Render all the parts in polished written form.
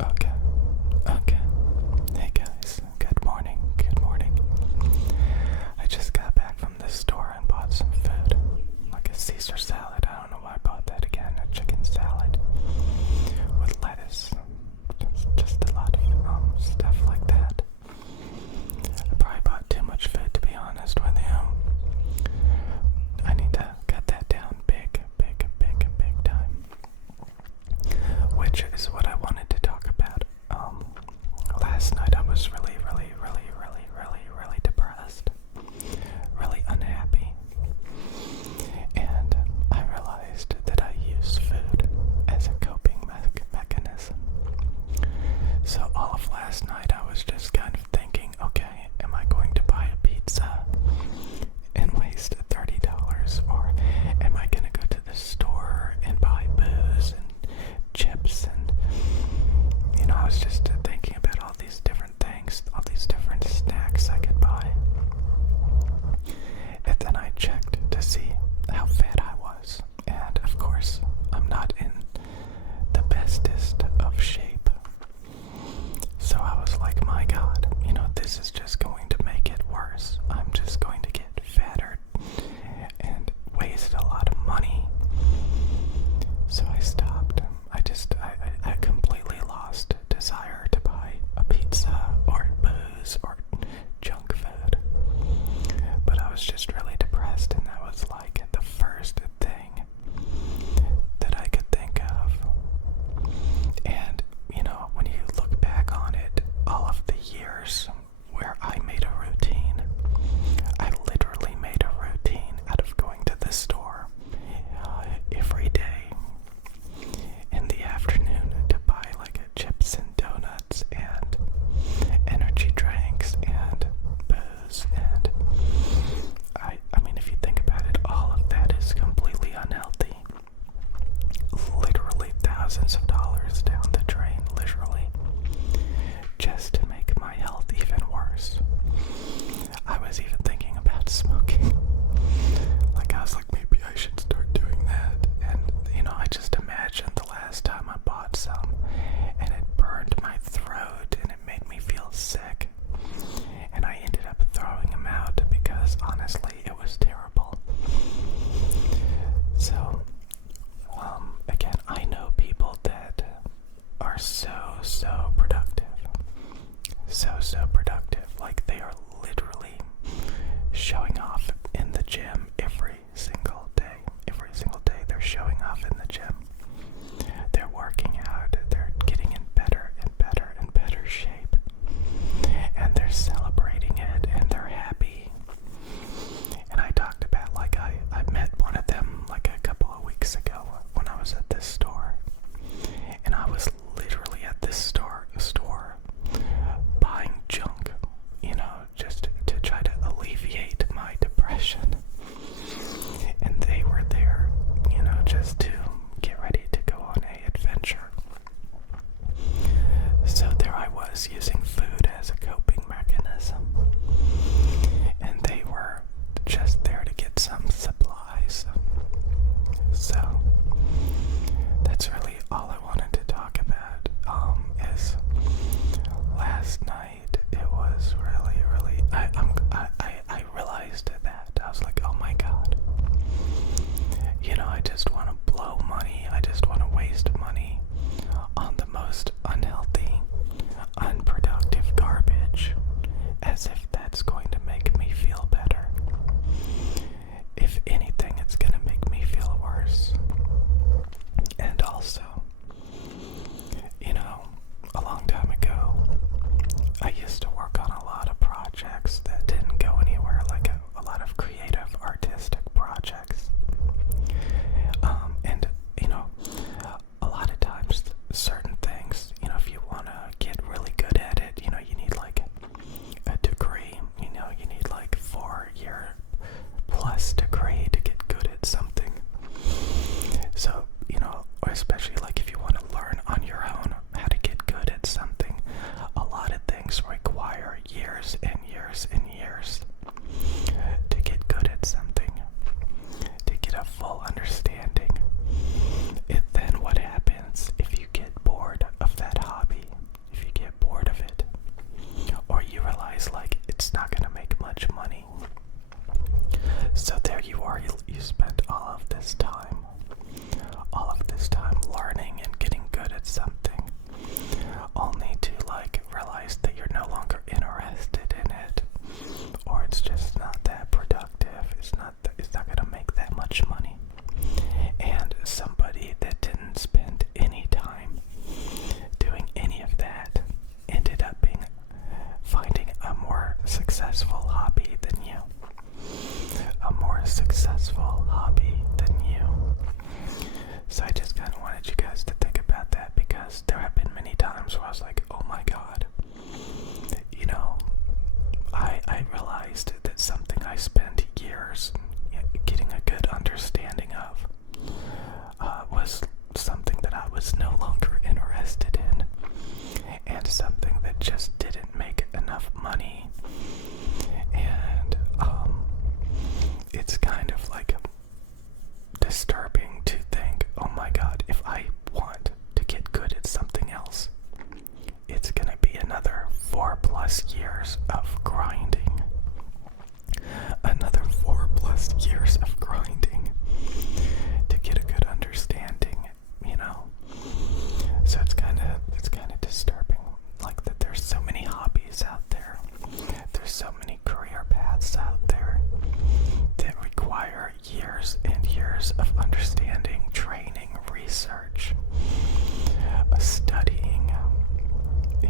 Okay, okay. Hey guys, good morning, good morning. I just got back from the store and bought some food, like a Caesar salad. I don't know why I bought that again, a chicken salad with lettuce. Just a lot of stuff like that. I probably bought too much food, to be honest with you. I need to cut that down big time. Which is what I wanted to talk about. Last night I was really depressed, really unhappy, and I realized that I use food as a coping mechanism. So all of last night I was just kind of thinking, okay, am I going to buy a pizza and waste $30, or am I going to go to the store and buy booze and chips? And I was just thinking about all these different things, all these different snacks I could buy. And then I checked to see how fat I was, and of course I'm not in the bestest of shape. So I was like, my God, this is just going to make it worse. I'm just going to get fatter and waste a lot of money. So I stopped. I completely lost desire to buy a pizza or booze or junk food. But I was just really depressed, and that was like the first thing that I could think of. And, when you look back on it, all of the years where I made a routine, I literally made a routine out of going to the store every day in the afternoon to buy like chips and donuts and energy drinks and booze. And I mean, if you think about it, all of that is completely unhealthy. Literally thousands of dollars down the drain, literally, just to make my health even worse. I was even thinking about smoking. Like, I was like, maybe I should start doing that. And, I just imagined the last time I bought some, and it burned my throat, and it made me feel sick. And I ended up throwing them out because, honestly, it was terrible. So, again, I know people that are so productive. So productive. Like, they are literally showing off in the gym every single day. Every single day they're showing off in the gym. They're working out. They're getting in better shape. And they're celebrating it, and they're happy. And I talked about, like, I met one of them like a couple of weeks ago when I was at this store. And I was literally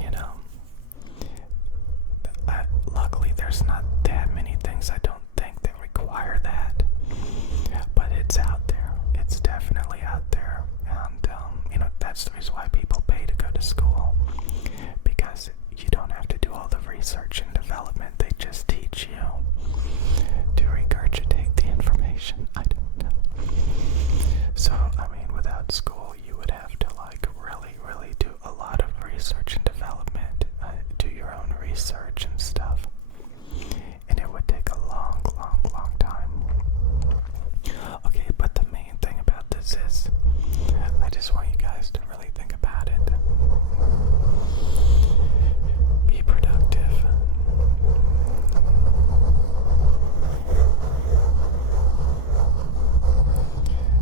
you know, luckily there's not that many things I don't think that require that, but it's out there. It's definitely out there, and you know, that's the reason why people pay to go to school, because you don't have to do all the research and development. They just teach you to regurgitate the information. I don't know. So, I mean, without school, you would have to like really do a lot of research and development, do your own research and stuff, and it would take a long time. Okay, but the main thing about this is, I just want you guys to really think about it. Be productive.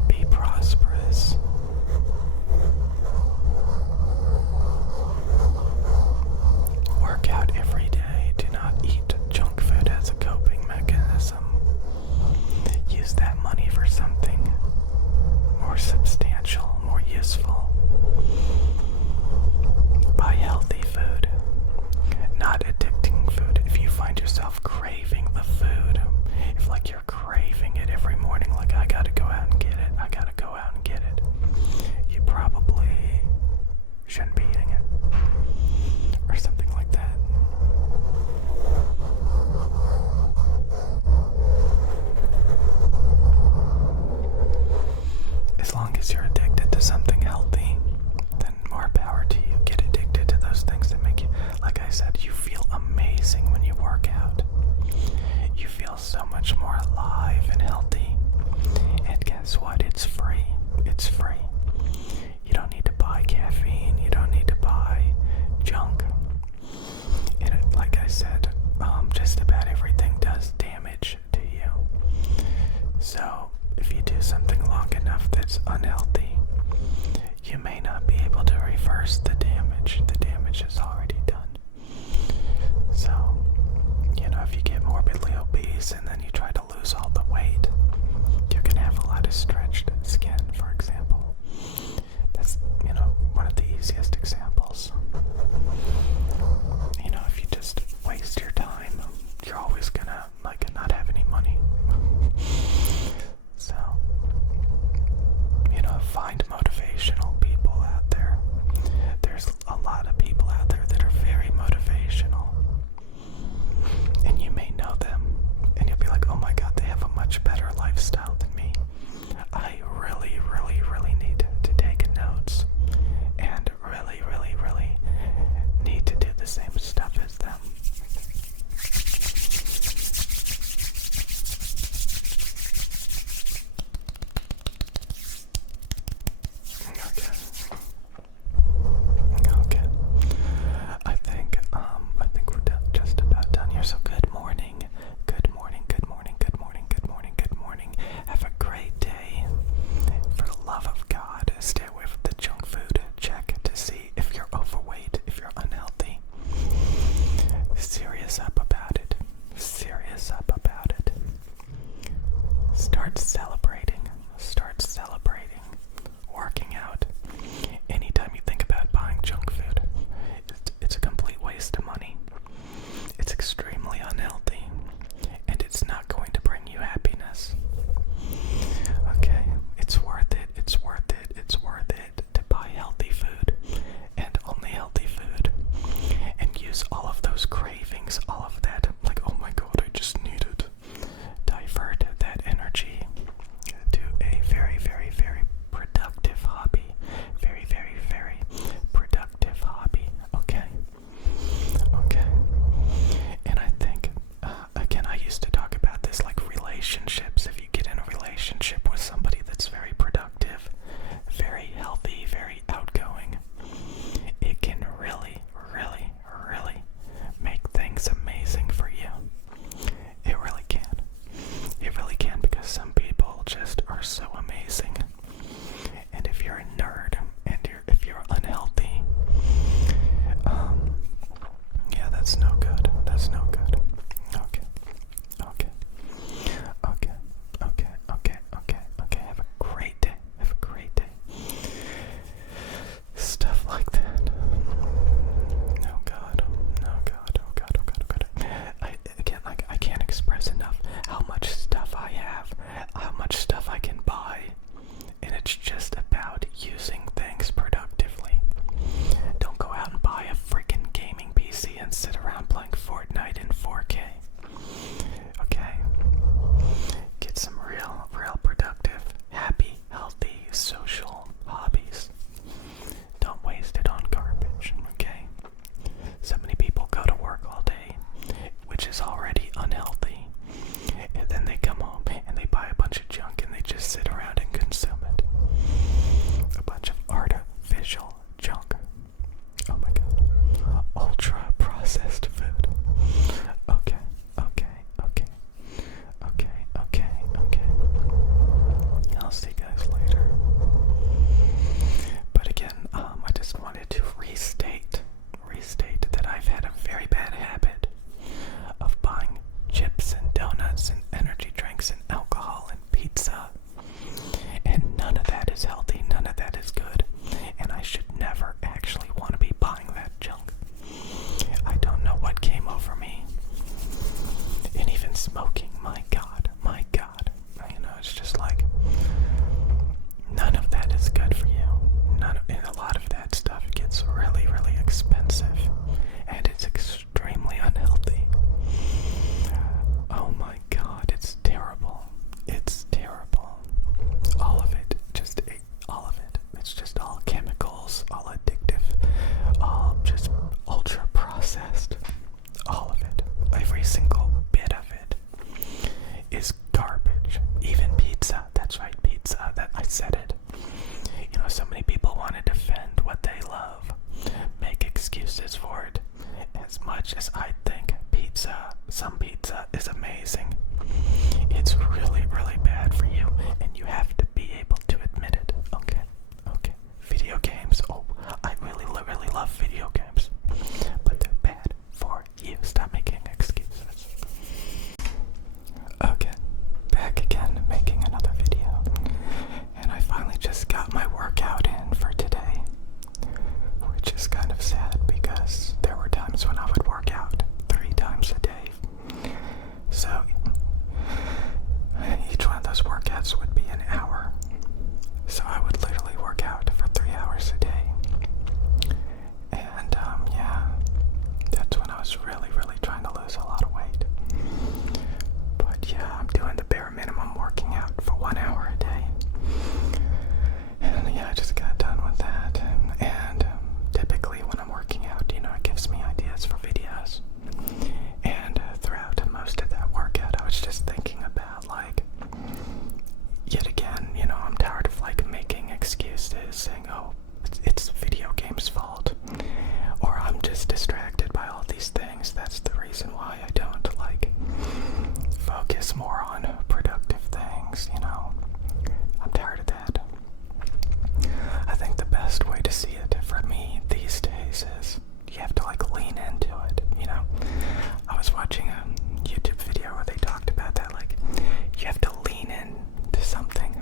Be prosperous. Work out every day. Do not eat junk food as a coping mechanism. Use that money for something more substantial, more useful. Buy healthy food, not addicting food. If you find yourself craving the food, if like you're craving it every morning, like I gotta go out and get it, I gotta go out and get it, you probably shouldn't be eating it, or something like that. As long as you're addicted to something healthy, then more power to you. Get addicted to those things that make you, like I said, you feel amazing when you work out. You feel so much more alive and healthy. And guess what? It's free. It's free. You don't need to buy caffeine. You don't need to buy junk. And like I said, just about everything does damage to you. So if you do something long enough that's unhealthy, you may not be able to reverse the damage. The damage is already done. So, you know, if you get morbidly obese and then you try to lose all the weight, you're going to have a lot of stretched skin, for example. That's, you know, one of the easiest examples. You know, if you just waste your time, you're always going to, like, not have any money. So, you know, find motivational people out there. There's a lot of people out there that are very motivational. And you may know them, and you'll be like, oh my god, they have a much better lifestyle than me. I really need to take notes, and really need to do the same stuff as them. excuses for it. As much as I think some pizza is amazing, it's really, really bad for you, and you have to be able to admit it. Okay, okay. Video games. Oh, I really, really love video games, but they're bad for you. Stop making excuses. Okay, back again, making another video, and I finally just got my workout in for today, which is kind of sad because there were times when I would work out 3 times a day. So each one of those workouts would be an hour. So I would literally work out for 3 hours a day. And yeah, that's when I was really, really trying to lose a lot of weight. But yeah, I'm doing the bare minimum, working out for 1 hour a day. And yeah, I just got done with that. And typically when I'm working out, you know, it gives me ideas for videos. And throughout most of that workout, I was just thinking about, like, yet again, you know, I'm tired of, like, making excuses, saying, oh, it's video games' fault, or I'm just distracted by all these things. That's the reason why I don't, like, focus more on productive things, you know. I'm tired of that. I think the best way to see it for me these days is you have to, like, lean into it, you know. I was watching a YouTube video where they talked about that, like, you have to lean into something.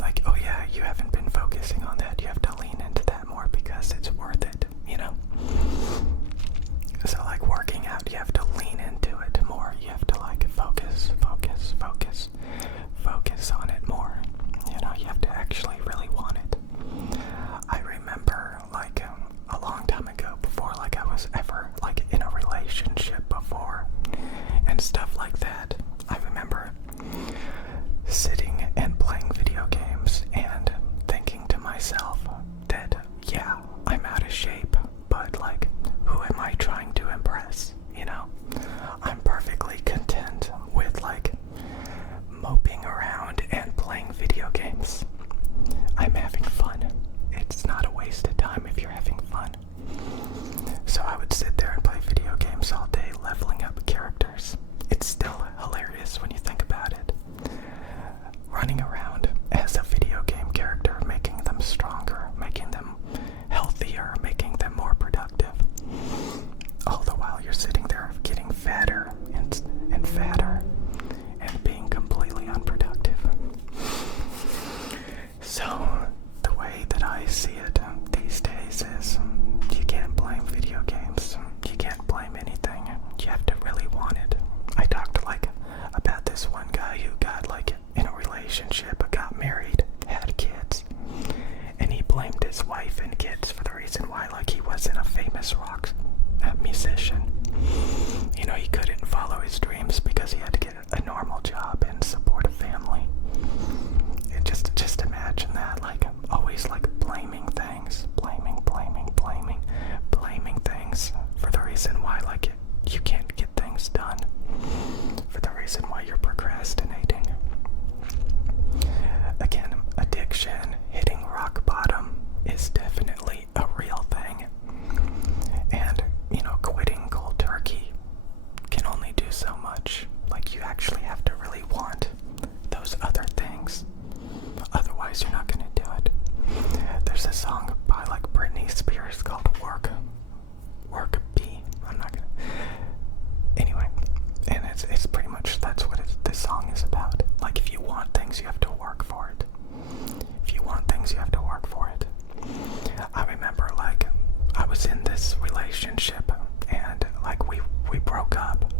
Like, oh yeah, you haven't been focusing on that, you have to lean into that more because it's worth it, you know. So, like, working out, you have to lean into it more. You have to, like, focus on it more. You know, you have to actually really want it. I remember, like, a long time ago, before, like, I was ever, like, in a relationship before and stuff like that, I remember sitting and playing video games and thinking to myself that, yeah, I'm out of shape, but, like, who am I trying to impress, you know? I'm perfectly content with, like, moping around and playing video games. I'm having fun. It's not a waste of time if you're having fun. So I would sit there and play video games all day, leveling up characters. It's still hilarious when you think about it. Running around as a video game character, making them stronger, making them healthier, making them more productive. All the while you're sitting there getting fatter and fatter and being completely unproductive. So the way that I see it these days is you can't blame video games. You can't blame anything. You have to really want it. I talked, like, about this one guy who got, like, in a relationship, got married, had kids, and he blamed his wife and kids for the reason why, like, he wasn't a famous rock musician. You know, he couldn't follow his dreams because he had to get a normal job and support a family. And just imagine that, like, always, like, blaming things, blaming things for the reason why, like, you can't get things done, for the reason why you're procrastinating. Again, addiction, hitting rock bottom is definitely a real thing. And, you know, quitting cold turkey can only do so much. Like, you actually have to really want those other things. Otherwise, you're not going to do it. There's a song by, like, Britney Spears called Work B. I'm not going to... Anyway, and it's pretty much, that's what this song is about. Like, if you want things, you have to work for it. If you want things, you have to work for it. I remember, like, I was in this relationship and, like, we broke up,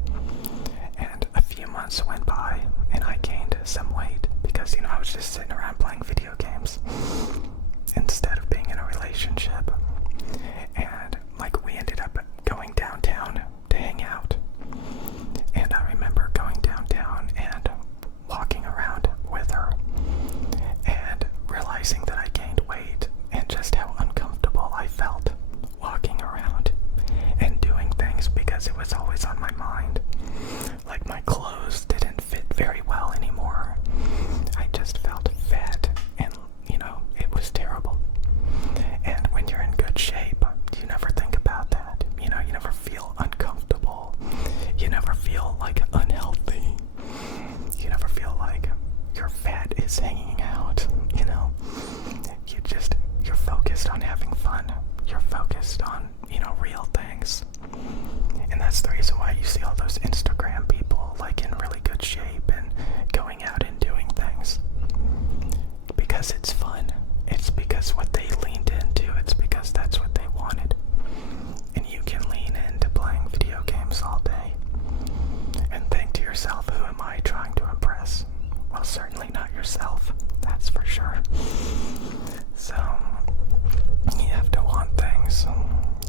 and a few months went by and I gained some weight because, you know, I was just sitting around playing video games. you're focused on, real things. And that's the reason why you see all those Instagram people like in really good shape and going out and doing things. Because it's fun. It's because what they leaned into. It's because that's what they wanted. And you can lean into playing video games all day and think to yourself, who am I trying to impress? Well, certainly not yourself, that's for sure. So, you have to want things.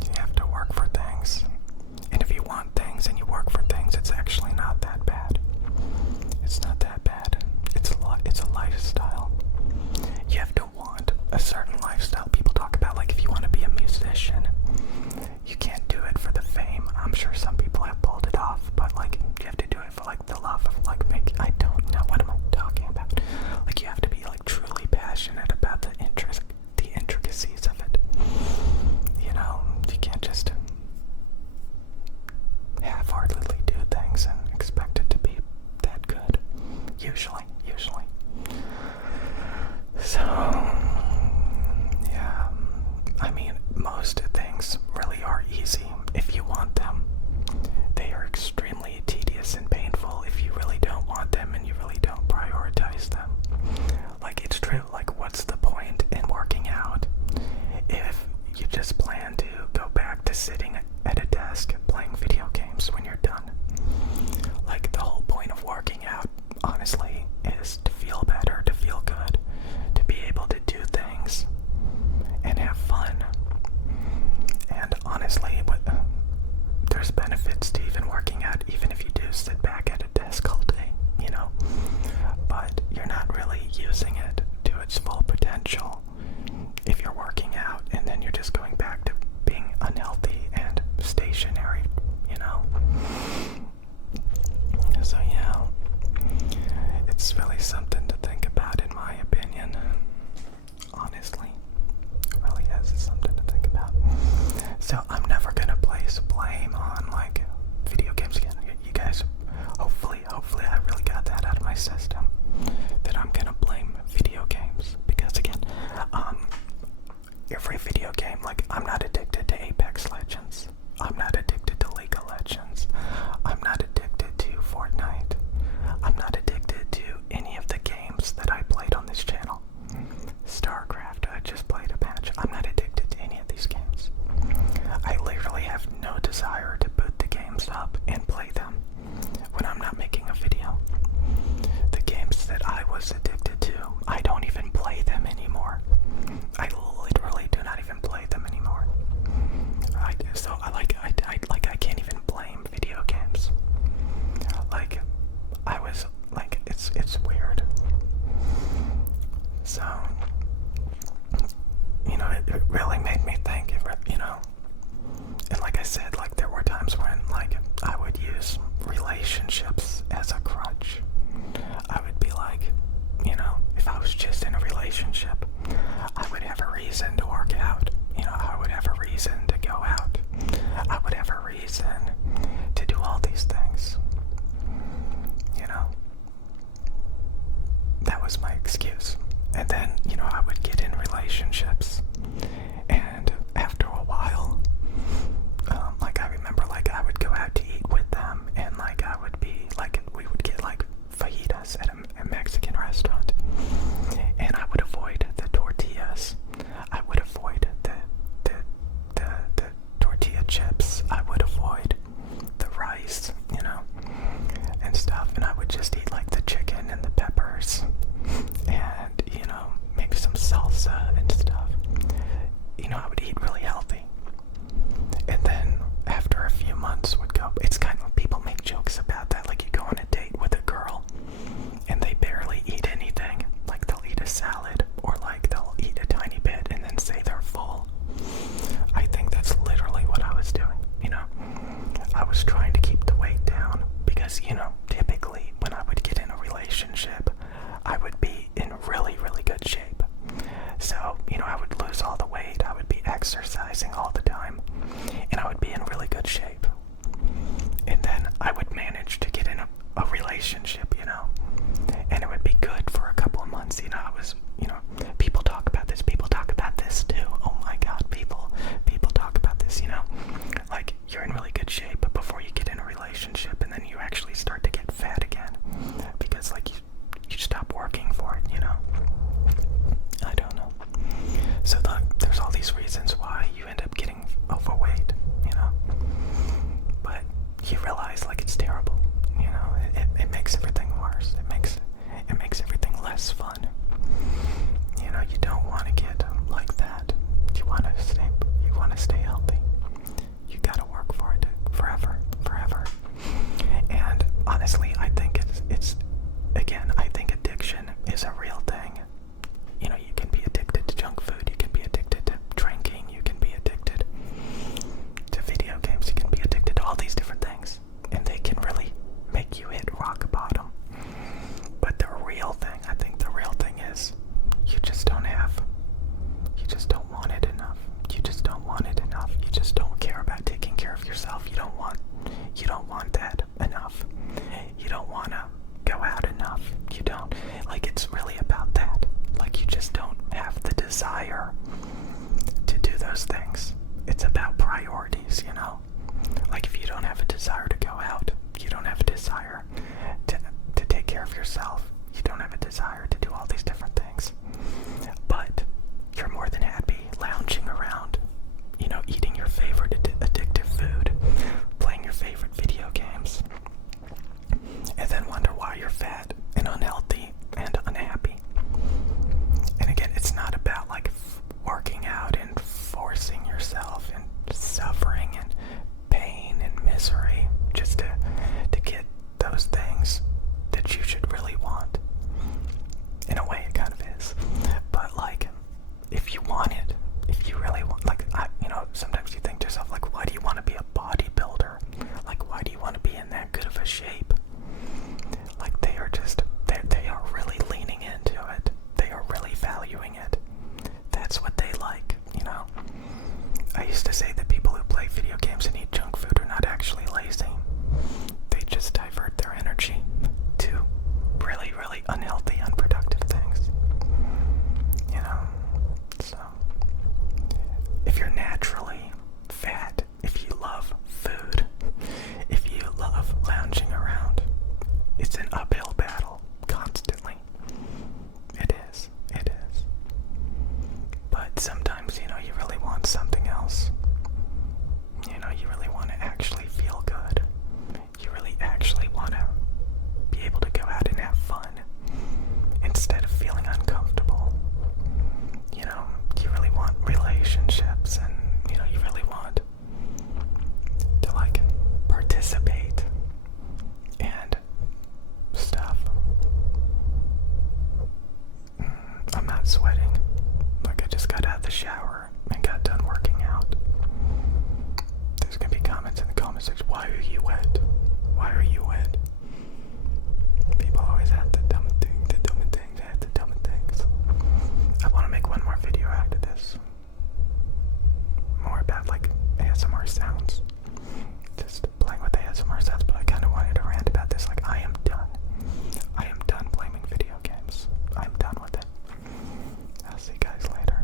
You have to work for things. And if you want things and you work for things, it's actually not that bad. It's not that bad. It's a lifestyle. You have to want a certain lifestyle. People talk about, like, if you want to be a musician, you can't do it for the fame. I'm sure some people have pulled it off, but, like, you have to do it for, like, the love of, like, I don't know, what am I talking about? Like, you have to be, like, truly passionate about the intricacies of it. You can't just half-heartedly do things and expect it to be that good. Usually. So, yeah, I mean, most things really are easy if you want them. They are extremely tedious and painful if you really don't want them and you really don't prioritize them. Like, it's true, like, what's the point in working out if you just plan to go back to sitting at a desk playing video games when you're done? Like, the whole point of working out, honestly, is to feel better, to feel good, to be able to do things and have fun. And honestly, there's benefits to even working out, even if you do sit back at a desk all day, but you're not really using it to its full potential if you're working out and then you're just going back to being unhealthy and stationary, So yeah, it's really something to think about, in my opinion. Honestly, it really is something to think about. So I'm never gonna place blame on, like, video games again. You guys, hopefully I really got that out of my system, that I'm gonna blame video games, because again, every video game, like, I'm not addicted to Apex Legends. I'm not addicted to League of Legends. I'm not addicted to Fortnite. I'm not addicted to any of the games that I played on this channel. StarCraft, I just played a match. I'm not addicted to any of these games. I literally have no desire to boot the games up and play them when I'm not making a video. The games that I was addicted to, I don't even play them anymore. I literally do not even play them anymore. I can't even blame video games. Like, I was, like, it's weird. So, it really made me think, and like I said, like, there were times when, like, I would use relationships as a crutch. I would be like, if I was just in a relationship, I would have a reason to work out. I would have a reason to go out. I would have a reason to do all these things. That was my excuse. And then, I would get in relationships, and after a while, I remember, I would go out to eat with them, and, I would be, we would get, fajitas at a Mexican restaurant, and I would avoid the tortillas. I would avoid the tortilla chips. I would avoid the rice, and stuff, and I would just eat, the chicken and the peppers, and, maybe some salsa and stuff. I would eat really healthy. And then after a few months would go, it's kind of, people make jokes about that, like, you go on a date with a girl and they barely eat anything, like, they'll eat a salad, or they'll eat a tiny bit and then say they're full. I think that's literally what I was doing. I was trying to keep the weight down, because, typically when I would get in a relationship, I would be in really, really good shape. So, I would lose all the weight, I would be exercising all the time, and I would be in really good shape. And then I would manage to get in a relationship, and it would be good for a couple of months. I was, people talk about this too. Oh my God, people yourself. You don't want that enough. You don't want to go out enough. You don't, like, it's really about that. Like, you just don't have the desire to do those things. It's about priorities, you know? Like, if you don't have a desire to go out, you don't have a desire to take care of yourself, you don't have a desire to do all these different things, but you're more than happy lounging around, you know, eating your favorite addictive food, playing your favorite video games, and then wonder why you're fat and unhealthy and unhappy. And again, it's not about like working out and forcing yourself and suffering and pain and misery just to get those things that you should really want. In a way, it kind of is. But like, if you want it, if you really want, like, you know, sometimes you think to yourself, like, why do you want to be a bodybuilder? Like, why do you want to be in that good of a shape? Like, they are really leaning into it. They are really valuing it. That's what they like, you know? I used to say that people who play video games and eat junk food are not actually lazy. They just divert their energy to really, really unhealthy, unproductive things. You know? So, if you're naturally fat, if you love food, if you love lounging around, it's an uphill battle constantly. It is. It is. But sometimes, you know, you really want something else. You know, you really want to actually feel good. You really actually want to be able to go out and have fun instead of feeling uncomfortable. You know, you really want relationships, and, you know, you really want to, like, participate and stuff. I'm not sweating. Like, I just got out of the shower and got done working out. There's gonna be comments in the comment section. Why are you wet? Why are you wet? People always have the dumb things, they have the dumb things. I want to make one more video after this. More about, like, ASMR sounds. Just playing with ASMR sounds, but I kind of wanted to rant about this. Like, I am done. I am done blaming video games. I'm done with it. I'll see you guys later.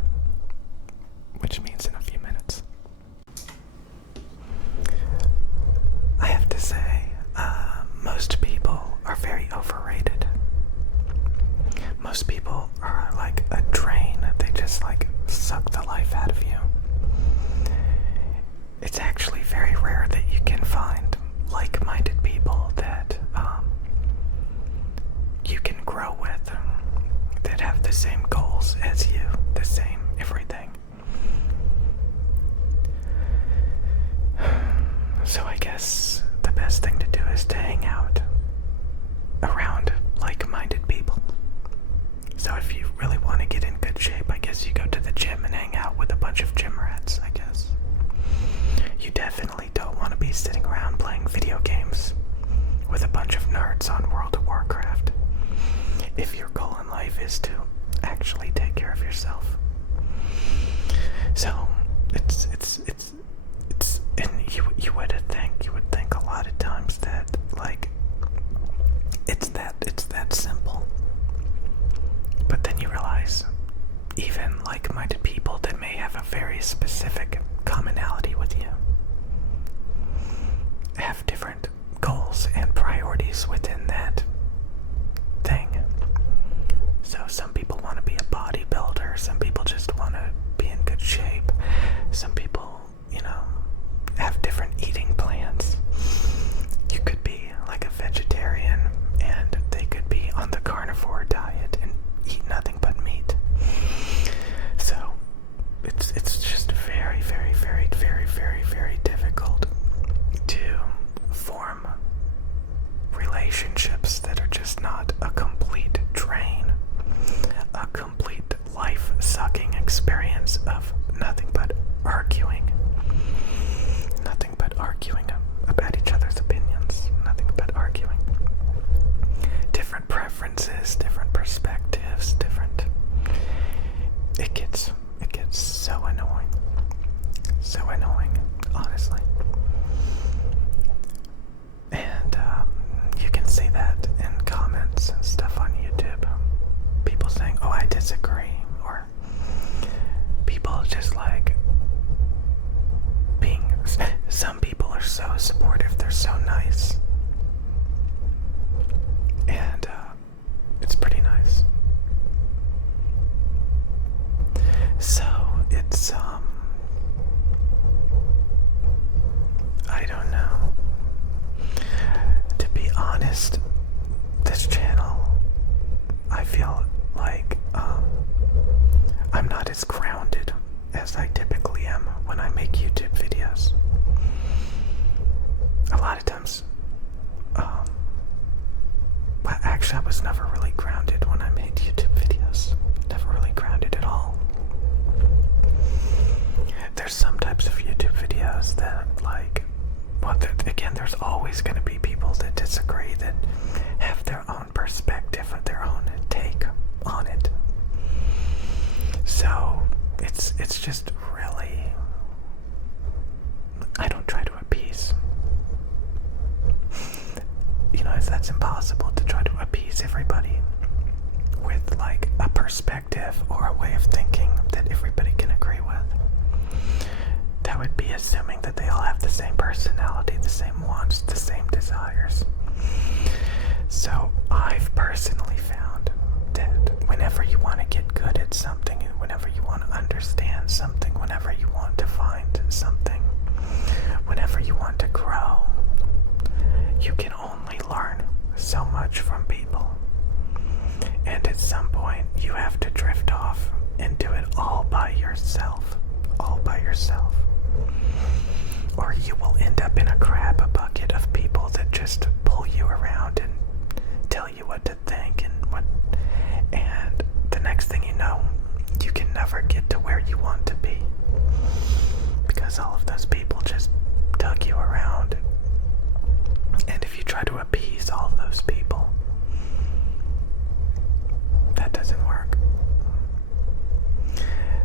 Which means in a few minutes. I have to say, most people are very overrated. Most people are like a drain. They just, like, suck the life out of you. It's actually very rare that you can find like-minded people that you can grow with, that have the same goals as you, the same everything. So I guess the best thing to do is to hang out around like-minded people. So if you really want to get in good shape, I guess you go to the gym and hang out with a bunch of gym rats, I guess. You definitely don't want to be sitting around playing video games with a bunch of nerds on World of Warcraft. If your goal in life is to actually take care of yourself. So, and you would think a lot of times that, like, it's that simple. But then you realize, even like-minded people that may have a very specific commonality with you have different goals and priorities within that thing. So some people want to be a bodybuilder, some people just want to be in good shape, some people, you know, have different eating plans. You could be like a vegetarian and they could be on the carnivore diet and eat nothing but meat. So it's just very, very, very, very, very, very difficult to form relationships that are just not a complete drain, a complete life-sucking experience of nothing but arguing about each other's opinions, nothing but arguing. Different preferences, different perspectives, it gets so annoying, honestly. so supportive, they're so nice. And it's pretty nice. So it's I don't know. To be honest, this channel, I feel like I'm not as grounded as I typically am when I make YouTube videos. A lot of times, but actually I was never really grounded when I made YouTube videos. Never really grounded at all. There's some types of YouTube videos that, like, well, again, there's always going to be people that disagree, that have their own perspective or their own take on it. So it's just really, I don't try to appease. You know, that's impossible to try to appease everybody with like a perspective or a way of thinking that everybody can agree with. That would be assuming that they all have the same personality, the same wants, the same desires. So I've personally found that whenever you want to get good at something, and whenever you want to understand something, whenever you want to find something, whenever you want to grow, you can only learn so much from people. And at some point, you have to drift off and do it all by yourself. All by yourself. Or you will end up in a crab bucket of people that just pull you around and tell you what to think and the next thing you know, you can never get to where you want to be. Because all of those people just tug you around. And if you try to appease all of those people, that doesn't work.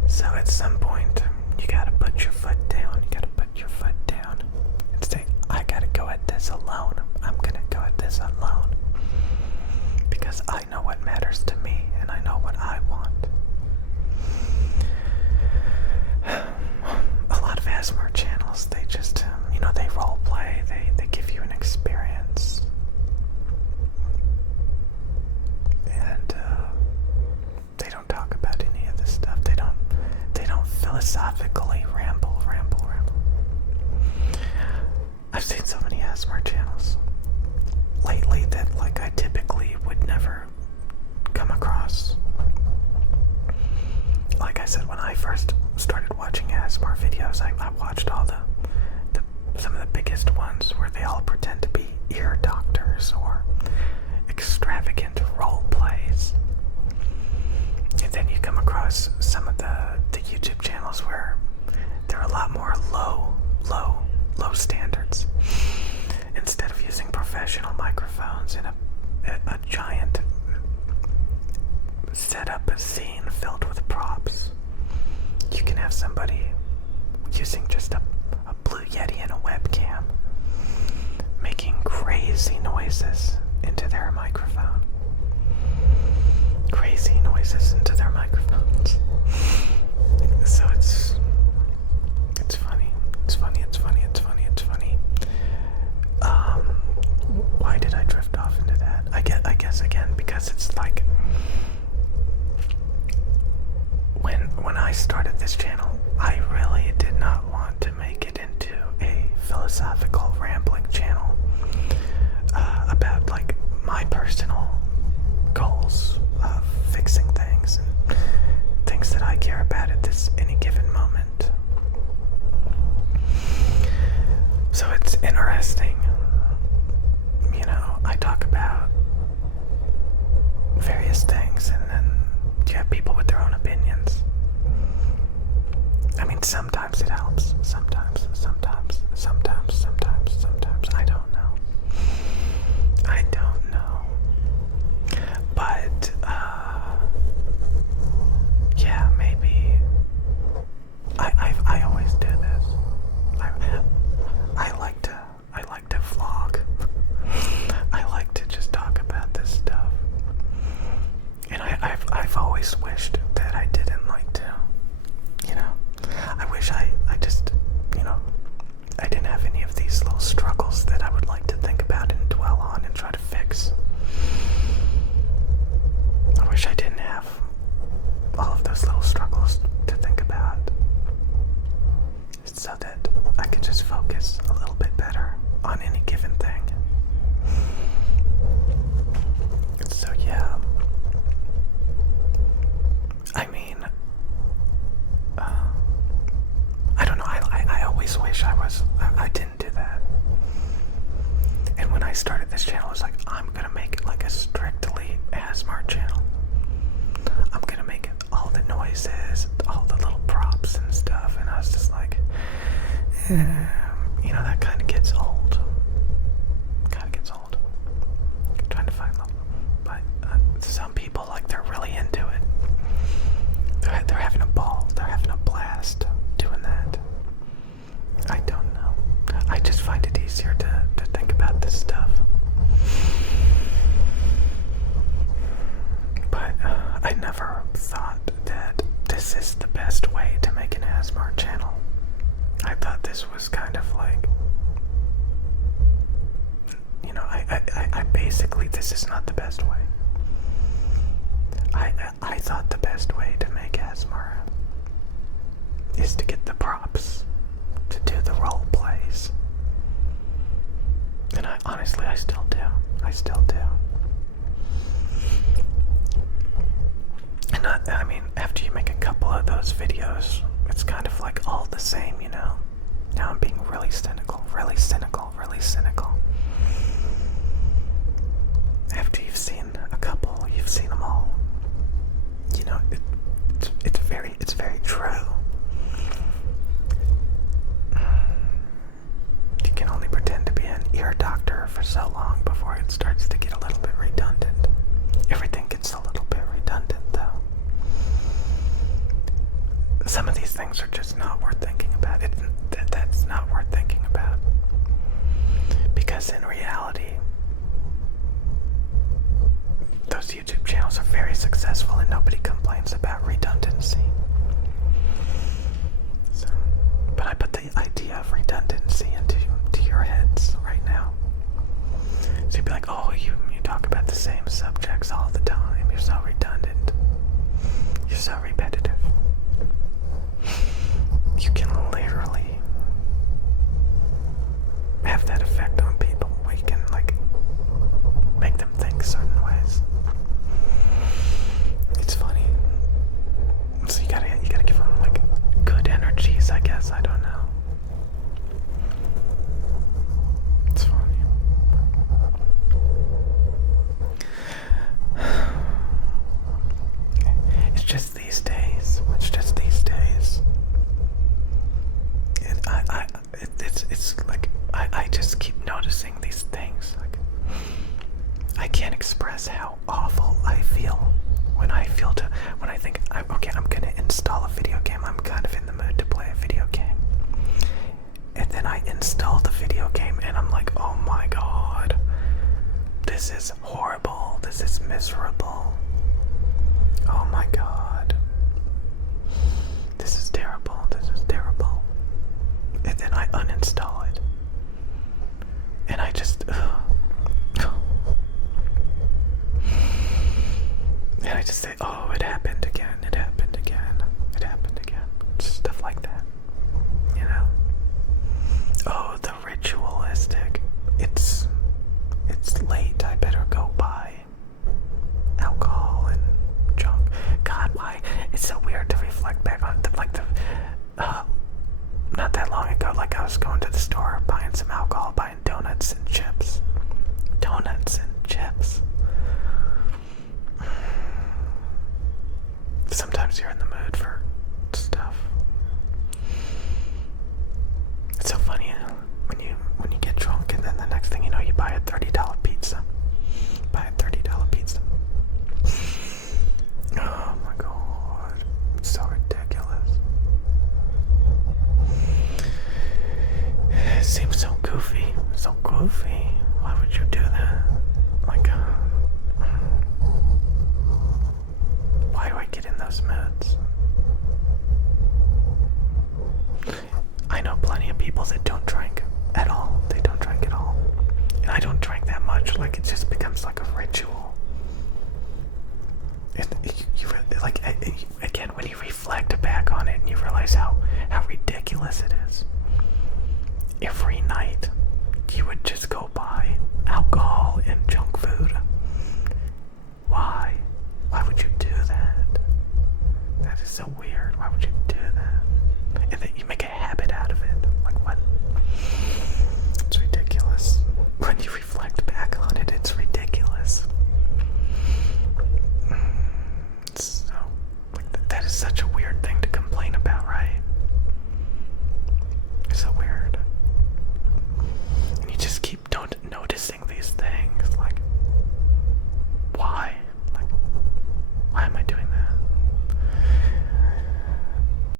So at some point, you gotta put your foot down. You gotta put your foot down and say, I gotta go at this alone. I'm gonna go at this alone. Because I know what matters to me and I know what I want. A lot of ASMR channels, they just, they role play, they give you an experience. And they don't talk about any of this stuff. They don't philosophically ramble. I've seen so many ASMR channels lately that like I typically would never come across. Like I said, when I first started watching ASMR videos, I watched all some of the biggest ones where they all pretend to be ear doctors or extravagant role plays. And then you come across some of the YouTube channels where they're a lot more low standards. Instead of using professional microphones and a giant set up a scene filled with props, you can have somebody using just a Blue Yeti and a webcam making crazy noises into their microphone. Crazy noises into their microphones. So it's funny. Why did I drift off into that? I guess again because it's like when I started this channel, I really did not want to make it into a philosophical rambling channel about like my personal goals of fixing things and things that I care about at any given moment. So it's interesting, I talk about various things and then you have people with their own opinions. I mean, sometimes it helps. Sometimes. I don't know. But, yeah, maybe. I always do this. I like to vlog. I like to just talk about this stuff. And I've always wished that I didn't like to, I wish I just so that I could just focus a little bit better on any given thing. So yeah, I mean, I don't know, I always wish I didn't do that. And when I started this channel, I was like, I'm gonna make it like a strictly ASMR channel. I'm gonna make all the noises, all the little props and stuff, and I was just like, you know, that kind of gets old. Trying to find them, but some people, like, they're really into it. They're having a ball. They're having a blast doing that. I don't know. I just find it easier to think about this stuff. But I never thought that this is the best way to make an ASMR channel. I thought this was kind of like, you know, I basically, this is not the best way. I thought the best way to make ASMR is to get the props, to do the role plays. And honestly, I still do. And I mean, after you make a couple of those videos, it's kind of like all the same, you know? Now I'm being really cynical. After you've seen a couple, you've seen them all. You know, it's very true. You can only pretend to be an ear doctor for so long before it starts to get a little bit redundant. Everything gets a little bit redundant, though. Some of these things are just not worth thinking about. That's not worth thinking about. Because in reality, those YouTube channels are very successful and nobody complains about redundancy. So, but I put the idea of redundancy into your heads right now. So you'd be like, oh, you talk about the same subjects all the time. You're so redundant. You're so repetitive. You can literally have that effect on people where you can, like, make them think certain ways. It's funny. So you gotta give them, like, good energies, I guess. I don't know. It's funny. It's just these days. It's like I just keep noticing these things. Like, I can't express how awful I feel when I think I'm gonna install a video game. I'm kind of in the mood to play a video game, and then I install the video game and I'm like, oh my god, this is horrible. This is miserable. Oh my god. This is terrible. And then I uninstall it. And I just, and I just say, oh, it happened again. Just stuff like that. You know? Oh, the ritualistic. It's late. I better go buy alcohol and junk. God, why? It's so weird to reflect back on not that long ago, like, I was going to the store, buying some alcohol, buying donuts and chips. Sometimes you're in the mood for stuff. It's so funny, you know, when you get drunk and then the next thing you know, you buy a $30 pizza. Oh my god, it's so ridiculous. It seems so goofy. Why would you do that? Like, why do I get in those moods? I know plenty of people that don't drink at all. They don't drink at all. And I don't drink that much. Like, it just becomes like a ritual. Like, again, when you reflect back on it and you realize how ridiculous it is. Every night you would just go buy alcohol and